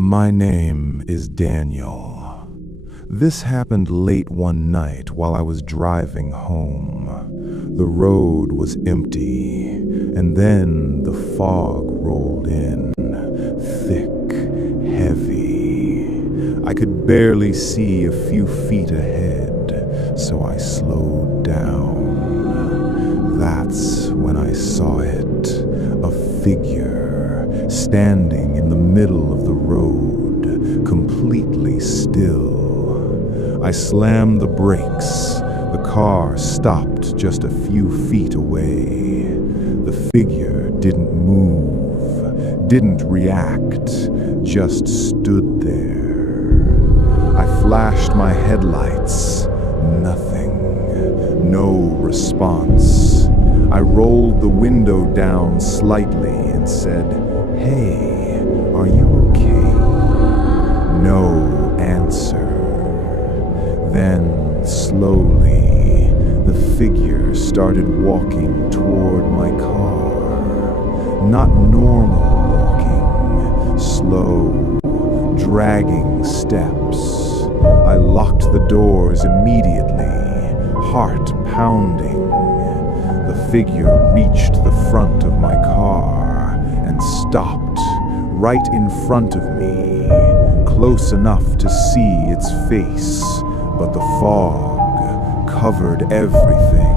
My name is Daniel. This happened late one night while I was driving home. The road was empty, and then the fog rolled in, thick, heavy. I could barely see a few feet ahead, so I slowed down. That's when I saw it, a figure standing in the middle of the road, completely still. I slammed the brakes. The car stopped just a few feet away. The figure didn't move, didn't react, just stood there. I flashed my headlights. Nothing. No response. I rolled the window down slightly and said, "Hey, are you okay?" No answer. Then, slowly, the figure started walking toward my car. Not normal walking, slow, dragging steps. I locked the doors immediately, heart pounding. The figure reached the front of my car and stopped right in front of me, close enough to see its face, but the fog covered everything.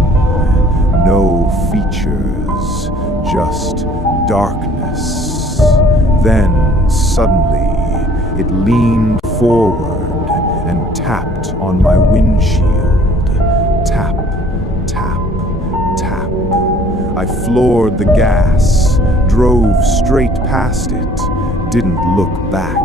No features, just darkness. Then, suddenly, it leaned forward and tapped on my windshield. Tap, tap, tap. I floored the gas, drove straight past it, didn't look back.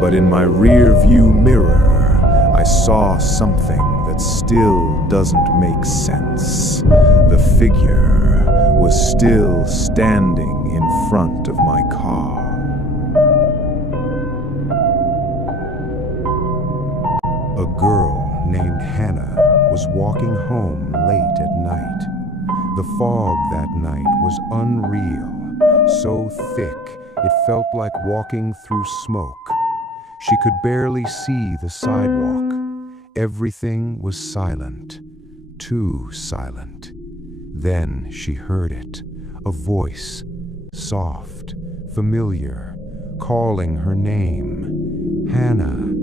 But in my rear view mirror, I saw something that still doesn't make sense. The figure was still standing in front of my car. A girl named Hannah was walking home late at night. The fog that night was unreal, so thick it felt like walking through smoke. She could barely see the sidewalk. Everything was silent, too silent. Then she heard it, a voice, soft, familiar, calling her name. Hannah.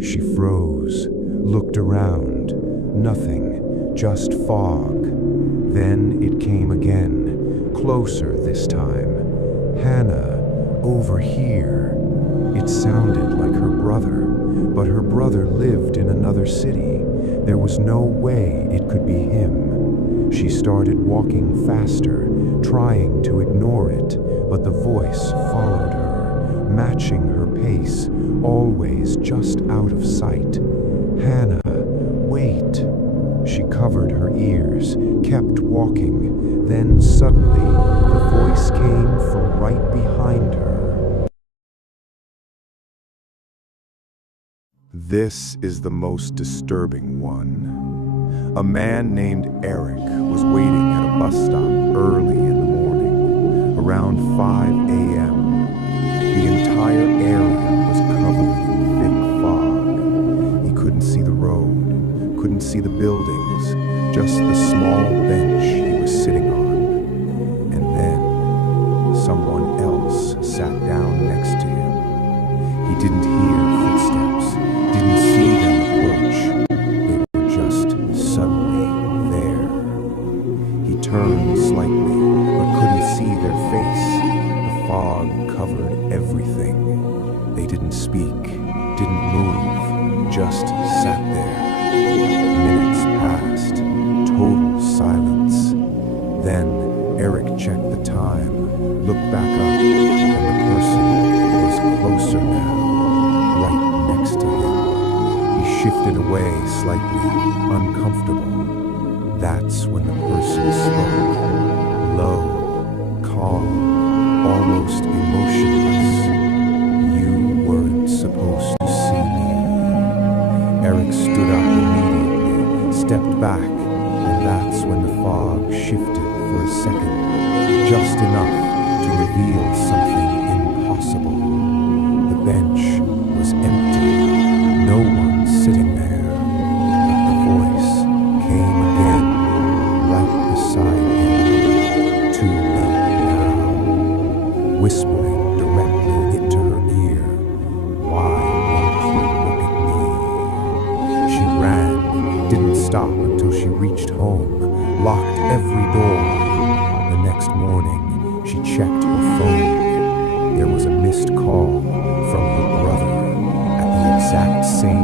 She froze, looked around. Nothing, just fog. Then it came again, closer this time. Hannah, over here. It sounded like her brother, but her brother lived in another city. There was no way it could be him. She started walking faster, trying to ignore it, but the voice followed her, matching her pace, always just out of sight. Hannah, wait. She covered her ears, kept walking. Then suddenly, the voice came from right behind her. This is the most disturbing one. A man named Eric was waiting at a bus stop early in the morning, around 5 a.m. The entire area was covered in thick fog. He couldn't see the road, couldn't see the buildings, just the small bench he was sitting on. And then someone else sat down next to him. He didn't hear footsteps, didn't see them approach. They were just suddenly there. He turned slightly, but couldn't see their face. The fog covered everything. They didn't speak, didn't move, just sat there. Minutes passed, total silence. Then Eric checked the time, looked back up, and the person was closer now, right next to him. He shifted away slightly, uncomfortable. That's when the person spoke, low, calm, almost emotionless. "You weren't supposed to see me." Eric stood up immediately, stepped back, and that's when the fog shifted for a second, just enough to reveal something impossible. The bench was empty, no one sitting there. But the voice came again, right beside him, too late now, whispering directly into her ear, "Why won't you look at me?" She ran, didn't stop until she reached home, locked every door. The next morning, she checked her phone. There was a missed call from her brother at the exact same